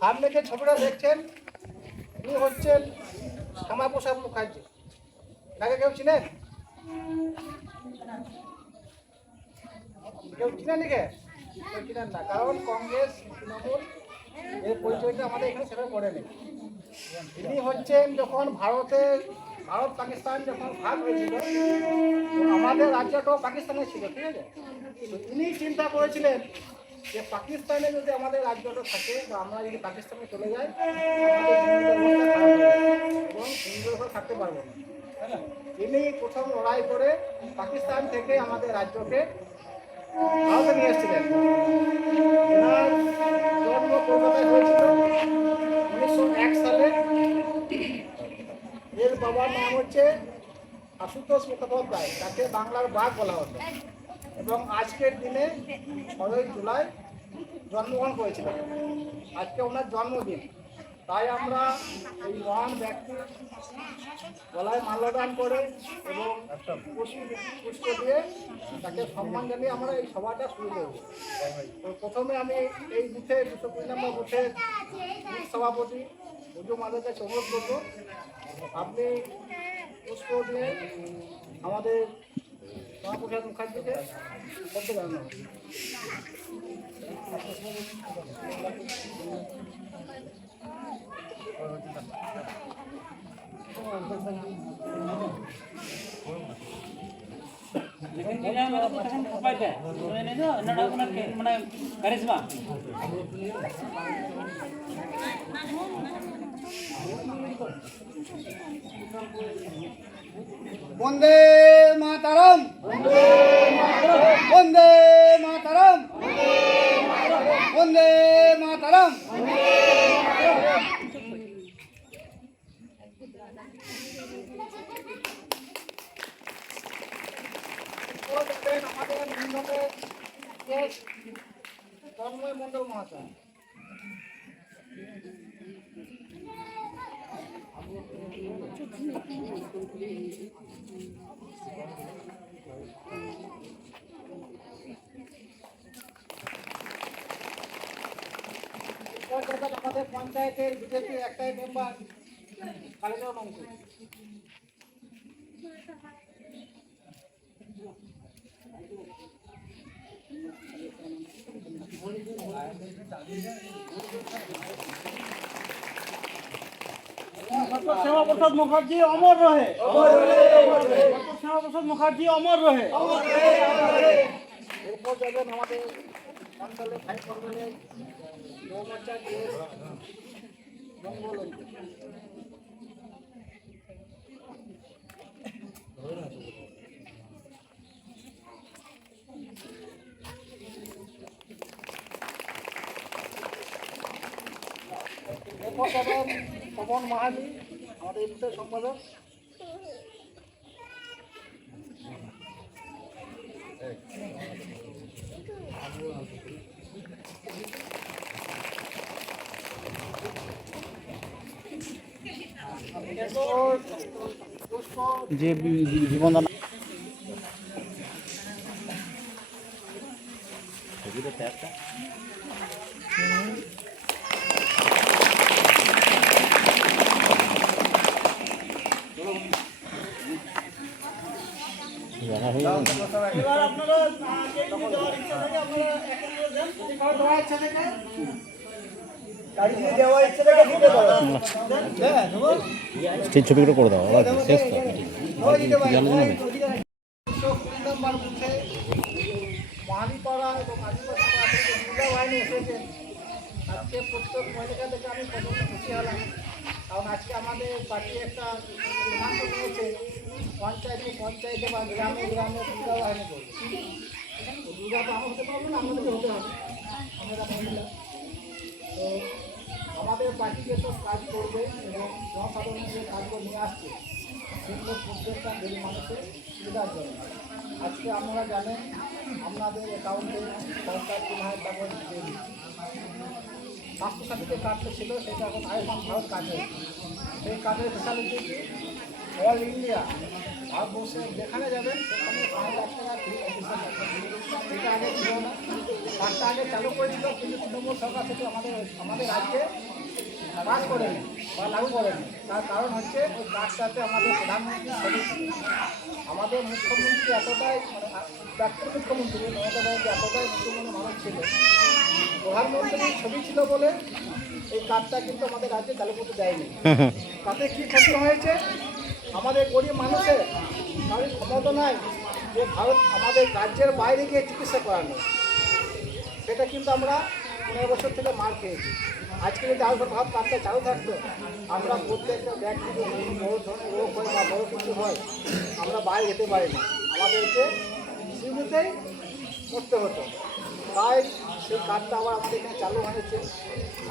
সামনে যে ছবিটা দেখছেন উনি হচ্ছেন শ্যামাপ্রসাদ মুখার্জি। তাকে কেউ চিনেন? কেউ চিনেন নাকি? কেউ চিনেন না, কারণ কংগ্রেস তৃণমূল এর পরিচয়টা আমাদের এখানে সেভাবে পড়েনি। ইনি হচ্ছেন যখন ভারত পাকিস্তান যখন ভাগ হয়েছিল, আমাদের রাজ্যটাও পাকিস্তানে ছিল, ঠিক আছে? তো ইনি চিন্তা করেছিলেন যে পাকিস্তানে যদি আমাদের রাজ্যটা থাকে বা আমরা যদি পাকিস্তানে চলে যাই এবং সুন্দরভাবে থাকতে পারবো না। ইনি প্রথম লড়াই করে পাকিস্তান থেকে আমাদের রাজ্যকে ভারতে নিয়ে এসেছিলেন। এনার জন্ম কলকাতায় হয়েছিল 1901 সালে। এর বাবার নাম হচ্ছে আশুতোষ মুখোপাধ্যায়, তাকে বাংলার বাঘ বলা হতো, এবং আজকের দিনে 6ই জুলাই জন্মগ্রহণ করেছিলেন। আজকে ওনার জন্মদিন, তাই আমরা এই মহান ব্যক্তির গলায় মাল্যদান করে এবং পুষ্প দিয়ে তাকে সম্মান জানিয়ে আমরা এই সভাটা শুরু করব। তো প্রথমে আমি এই বুথে 220 নম্বর বুথের সভাপতি উজু মাদের কাছে অনুরোধ করবো, আপনি পুষ্প দিয়ে আমাদের শ্যামাপ্রসাদ মুখার্জিকে করতে জানানো হবে। বন্দে মাতরম, বন্দে মাতরম, বন্দে মাতরম। আমাদের তন্ময় মণ্ডল মহাশয়। আমাদের পঞ্চায়েতের বিজেপি একটাই মেম্বার কালীচরণ অংশ। শ্যামাপ্রসাদ মুখার্জি অমর রহে, শ্যামাপ্রসাদ মুখার্জি অমর রহে। এরপর যাবেন আমাদের অঞ্চলে ফাইভ মন্ডলের মৌমাচা মঙ্গল। এরপর যাবেন পবন মাহালি, আমাদের এই বুথের সম্পাদক। যে জীবনদান এবার আপনারা দেওয়ার ইচ্ছা থাকে আপনারা দেওয়ার ইচ্ছা থাকে গাড়ি দিয়ে দেওয়ার ইচ্ছা থাকে দিতে পারো। সেই ছবিগুলো করে দাও, শেষ তো মহালিপাড়া এবং আদিবাসী দুর্গা বাহিনী এসেছেন। আজকে প্রত্যেক মহিলাকে দেখে আমি প্রথমে খুশি হলাম, কারণ আজকে আমাদের পার্টি একটা সিদ্ধান্ত নিয়েছে পঞ্চায়েতে বা গ্রামে গ্রামে দুর্গা বাহিনী করবে। দুর্গা তো আমার হতে পারবে না, আমাদেরকে হতে হবে, আমরা মহিলা। তো আমাদের পার্টি যেসব কাজ করবে এবং জনসাধারণ যে কাজগুলো নিয়ে আসছে সেগুলো প্রত্যেকটা গরিব মানুষের সুবিধার জন্য। আজকে আপনারা জানেন আপনাদের অ্যাকাউন্টে সরকার 3,000 টাকা দিয়ে দিচ্ছে। স্বাস্থ্যসাথী যে কার্ডটা ছিল সেটা এখন আয়ুষ্মান ভারত কার্ড হয়েছে। সেই কার্ডের ফেসিলিটি অল ইন্ডিয়া ভারতবর্ষে যেখানে যাবেন সেখানে 5 লাখ টাকা ফ্রি চিকিৎসা থাকে। এটা আগে ছিল না, কার্ডটা আগে চালু করেছিল, কিন্তু তৃণমূল সরকার থেকে আমাদের রাজ্যে পাস করেনি বা লাগু করেনি। তার কারণ হচ্ছে ওই কার্ডটাতে আমাদের প্রধানমন্ত্রী ছবি ছিল। আমাদের মুখ্যমন্ত্রী এতটাই প্রাক্তন মুখ্যমন্ত্রী মমতা ব্যানার্জি এতটাই মুখ্যমন্ত্রী মানুষ ছিল, প্রধানমন্ত্রীর ছবি ছিল বলে এই কার্ডটা কিন্তু আমাদের রাজ্যে চালু করতে দেয়নি। তাতে কী ক্ষতি হয়েছে? আমাদের গরিব মানুষের কারোর ক্ষমতা নাই যে ভারত আমাদের রাজ্যের বাইরে গিয়ে চিকিৎসা করানো। সেটা কিন্তু আমরা 15 বছর থেকে মার খেয়েছি। আজকে যদি আয়ুষ্মান ভারত কার্ডটা চালু থাকতো, আমরা প্রত্যেকটা ব্যক্তি যদি বড় ধরনের রোগ হয় বা বড় কিছু হয়, আমরা বাইরে যেতে পারি না, আমাদেরকে সিভিতেই করতে হতো। তাই সেই কার্ডটা আবার আমাদের এখানে চালু হয়েছে।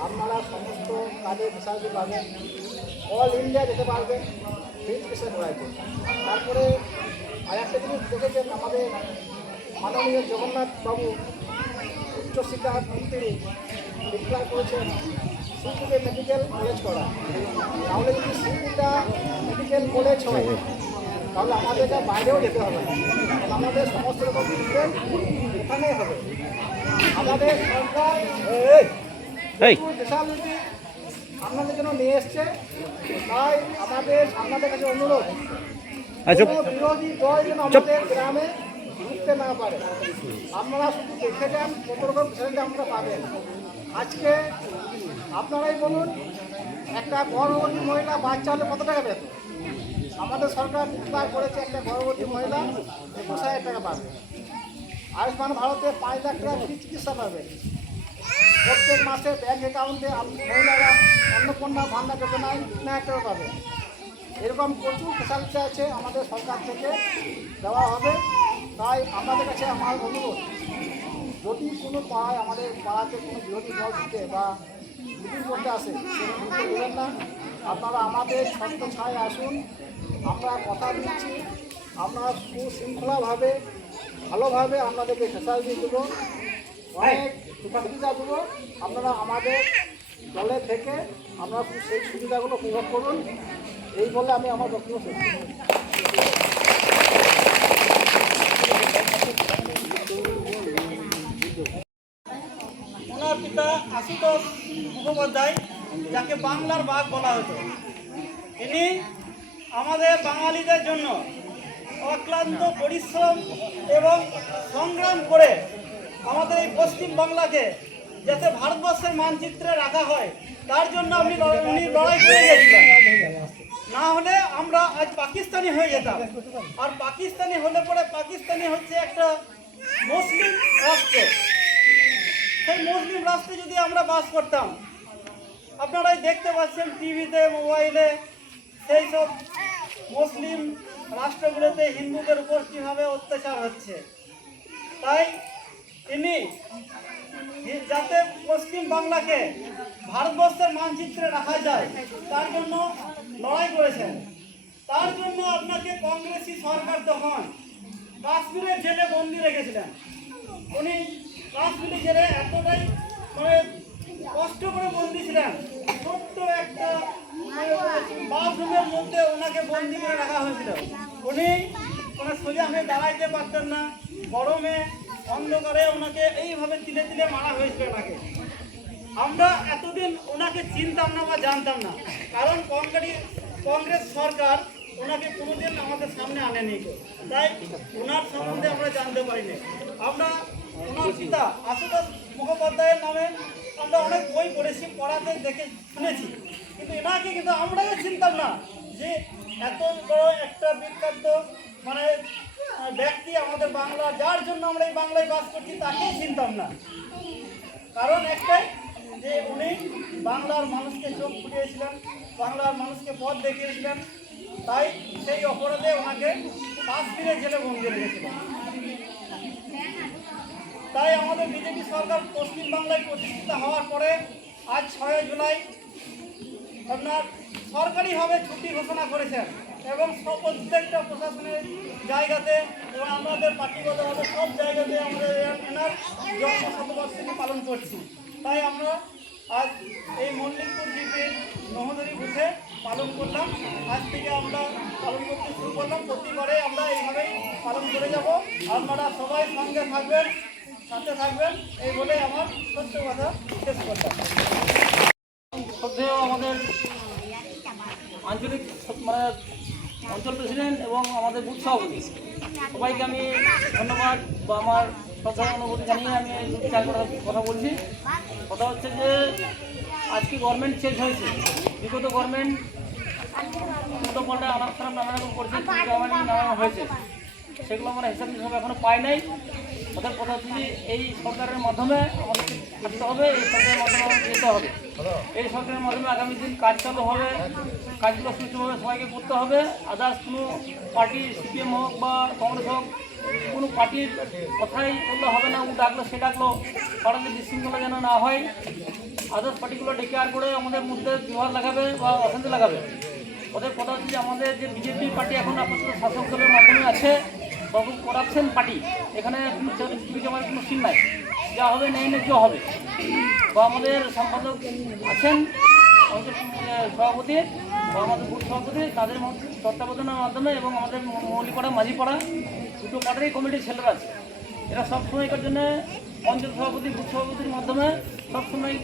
আপনারা সমস্ত কার্ডের ফ্যাসিলিটি পাবেন, অল ইন্ডিয়া যেতে পারবেন ফ্রি চিকিৎসা করাইতে। তারপরে আর একটা জিনিস দেখেছেন, আমাদের মাননীয় জগন্নাথ বাবু উচ্চশিক্ষা মন্ত্রী ডিক্লার করেছেন সিপিতে মেডিকেল কলেজ করা। তাহলে যদি সিপিটা মেডিকেল কলেজ হয় তাহলে আমাদেরকে বাইরেও যেতে হবে না, আমাদের সমস্ত রকম ট্রিটমেন্ট এখানেই হবে। আমাদের সরকার স্পেশালিটি আপনাদের জন্য নিয়ে এসছে। তাই আপনাদের কাছে অনুরোধ, কোনো বিরোধী দল যেন আমাদের গ্রামে ঢুকতে না পারে। আপনারা শুধু দেখে যান কত রকম ফ্যাসিলিটি আপনারা পাবেন। আজকে আপনারাই বলুন, একটা গর্ভবতী মহিলা বাচ্চা হলে কত টাকা পেত? আমাদের সরকার ডিক্লার করেছে একটা গর্ভবতী মহিলা 21,000 টাকা পাবে। আয়ুষ্মান ভারতে 5 লাখ টাকা ফ্রি চিকিৎসা পাবে। প্রত্যেক মাসে ব্যাঙ্ক অ্যাকাউন্টে মহিলারা অন্নপূর্ণা ভান্ডার যোজনায় 3,000 টাকা পাবে। এরকম প্রচুর ফ্যাসিলিটি আছে আমাদের সরকার থেকে দেওয়া হবে। তাই আমাদের কাছে আমার অনুরোধ, যদি কোনো পাড়ায় আমাদের পাড়াতে কোনো বিরোধী দল ঢুকে বা মিটিং করতে আসে, ঢুকতে দেবেন না। আপনারা আমাদের ছত্র ছায় আসুন, আমরা কথা দিচ্ছি, আমরা সুশৃঙ্খলাভাবে ভালোভাবে আপনাদেরকে ফ্যাসিলিটি দেবো, অনেক সুবিধা দেবো। আপনারা আমাদের দলে থেকে আপনারা সেই সুবিধাগুলো উপভোগ করুন। এই বলে আমি আমার বক্তব্য শেষ করছি। ওনার পিতা আশুতোষ মুখোপাধ্যায়, যাকে বাংলার বাঘ বলা হতো, ইনি আমাদের বাঙালিদের জন্য অক্লান্ত পরিশ্রম এবং সংগ্রাম করে আমাদের এই পশ্চিম বাংলাকে যাতে ভারতবর্ষের মানচিত্রে রাখা হয় তার জন্য উনি লড়াই করে গেছিলেন। না হলে আমরা আজ পাকিস্তানি হয়ে যেতাম। আর পাকিস্তানি হলে পরে পাকিস্তানি হচ্ছে একটা মুসলিম রাষ্ট্র। সেই মুসলিম রাষ্ট্রে যদি আমরা বাস করতাম, আপনারাই দেখতে পাচ্ছেন টিভিতে, মোবাইলে, সেই সব মুসলিম রাষ্ট্রগুলোতে হিন্দুদের উপর কীভাবে অত্যাচার হচ্ছে। তাই তিনি যাতে পশ্চিম বাংলাকে ভারতবর্ষের মানচিত্রে রাখা যায় তার জন্য লড়াই করেছেন। তার জন্য আপনাকে কংগ্রেসি সরকার তখন কাশ্মীরের জেলে বন্দি রেখেছিলেন। উনি কাশ্মীরের জেলে এতটাই কষ্ট করে বন্দি ছিলেন, ছোট্ট একটা বাথরুমের মধ্যে ওনাকে বন্দি করে রাখা হয়েছিল। উনি সোজা হয়ে দাঁড়াইতে পারতেন না, গরমে অন্ধকারে ওনাকে এইভাবে তিলে তিলে মারা হয়েছিল ওনাকে। আমরা এতদিন ওনাকে চিনতাম না বা জানতাম না, কারণ কংগ্রেস সরকার ওনাকে কোনোদিন আমাদের সামনে আনেনি। তাই ওনার সম্বন্ধে আমরা জানতে পারিনি। আমরা ওনার পিতা আশুতোষ মুখোপাধ্যায়ের নামে আমরা অনেক বই পড়েছি, পড়াতে দেখে শুনেছি, কিন্তু এনাকে কিন্তু আমরাও চিনতাম না যে এত বড় একটা বিখ্যাত ব্যক্তি আমাদের বাংলা, যার জন্য আমরা এই বাংলায় বাস করছি, তাকেই চিনতাম না। কারণ একটাই যে উনি বাংলার মানুষকে চোখ ফুটিয়েছিলেন, বাংলার মানুষকে পথ দেখিয়েছিলেন। তাই সেই অপরাধে ওনাকে কাশ্মীরে জেলে বন্দি রেখেছিলেন। তাই আমাদের বিজেপি সরকার পশ্চিমবাংলায় প্রতিষ্ঠিত হওয়ার পরে আজ 6 জুলাই আপনার সরকারিভাবে ছুটি ঘোষণা করেছেন এবং প্রত্যেকটা প্রশাসনের জায়গাতে এবং আমাদের পার্টিগতভাবে সব জায়গাতে আমরা এনার জন্ম শতবার্ষিকী পালন করছি। তাই আমরা আজ এই মল্লিকপুর দ্বীপের নহদরি বুথে পালন করলাম। আজ থেকে আমরা পালন করতে শুরু করলাম। প্রতিবারে আমরা এইভাবেই পালন করে যাব। আপনারা সবাই সঙ্গে থাকবেন, সাথে থাকবেন, এই বলে আমার সত্য কথা শেষ করলাম। শ্রদ্ধেয় আমাদের আঞ্চলিক মানে অঞ্চল প্রেসিডেন্ট এবং আমাদের বুথ সভাপতি সবাইকে আমি ধন্যবাদ বা আমার শ্রদ্ধা অনুভূতি জানিয়ে আমি এই চার কথা বলছি। কথা হচ্ছে যে আজকে গভর্নমেন্ট চেঞ্জ হয়েছে, বিগত গভর্নমেন্ট উল্টো পাল্টা আলাপ খারাপ নানা রকম করছে, নানা হয়েছে, সেগুলো আমরা হিসাব হিসাবে এখনো পাই নাই। ওদের কথা হচ্ছে যে এই সরকারের মাধ্যমে আমাদেরকে থাকতে হবে, এই সরকারের মাধ্যমে আমাদের যেতে হবে। এই সরকারের মাধ্যমে আগামী দিন কাজ চালু হবে, কাজগুলো সুষ্ঠুভাবে সবাইকে করতে হবে। আদার্স কোনো পার্টি সিপিএম হোক বা কংগ্রেস হোক, কোনো পার্টির কথাই বললে হবে না, ও ডাকলো সে ডাকলো, পাড়াতে বিশৃঙ্খলা যেন না হয়। আদার্স পার্টিগুলো ডেকে আর করে আমাদের মধ্যে বিভাগ লাগাবে বা অশান্তি লাগাবে। ওদের কথা হচ্ছে যে আমাদের যে বিজেপি পার্টি এখন আপাতত শাসক দলের মাধ্যমে আছে, তখন করাপশন পার্টি, এখানে কোনো বিচারের কোনো সিন নাই, যা হবে ন্যায় ন্যায্য হবে। বা আমাদের সম্পাদক আছেন আমাদের সভাপতি বা আমাদের বুথ সভাপতি, তাদের তত্ত্বাবধানের মাধ্যমে এবং আমাদের মৌলিপাড়া মাঝিপাড়া দুটো পাড়ারই কমিটির ছেলেরা আছে, এরা সবসময়কার জন্য অঞ্চল সভাপতি বুথ সভাপতির মাধ্যমে সবসময়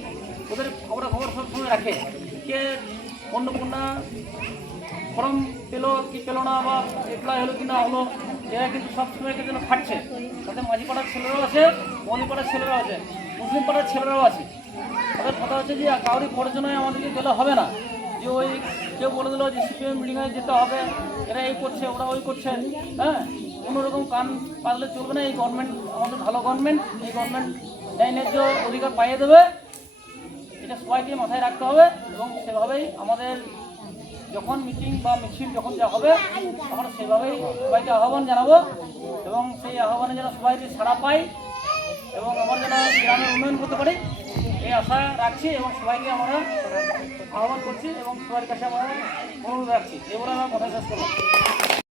ওদের খবরাখবর সবসময় রাখে, কে অন্নপূর্ণা ফর্ম পেলো কি পেলো না বা এপ্লাই হলো কি না হলো, এরা কিন্তু সবসময়কার জন্য খাটছে। তাতে মাঝিপাড়ার ছেলেরাও আছে, মৌলিপাড়ার ছেলেরাও আছে, মুসলিম পাড়ার ছেলেরাও আছে। তাদের কথা হচ্ছে যে কাউরি প্রয়োজনে আমাদেরকে গেলে হবে না, যে ওই কেউ বলে দিল যে সিপিএম মিটিংয়ে যেতে হবে, এরা এই করছে ওরা ওই করছে, হ্যাঁ, কোনোরকম কান পাতলে চলবে না। এই গভর্নমেন্ট আমাদের ভালো গভর্নমেন্ট, এই গভর্নমেন্ট ন্যায় ন্যায্য অধিকার পাইয়ে দেবে, এটা সবাইকে মাথায় রাখতে হবে। এবং সেভাবেই আমাদের যখন মিটিং বা মিছিল যখন যা হবে আমরা সেভাবেই সবাইকে আহ্বান জানাবো, এবং সেই আহ্বানে যেন সবাই সাড়া পাই এবং আমরা যেন গ্রামের উন্নয়ন করতে পারি এই আশা রাখছি, এবং সবাইকে আমরা আহ্বান করছি এবং সবার কাছে আমরা অনুরোধ রাখছি। এবারে আমার কথা শেষ করলাম।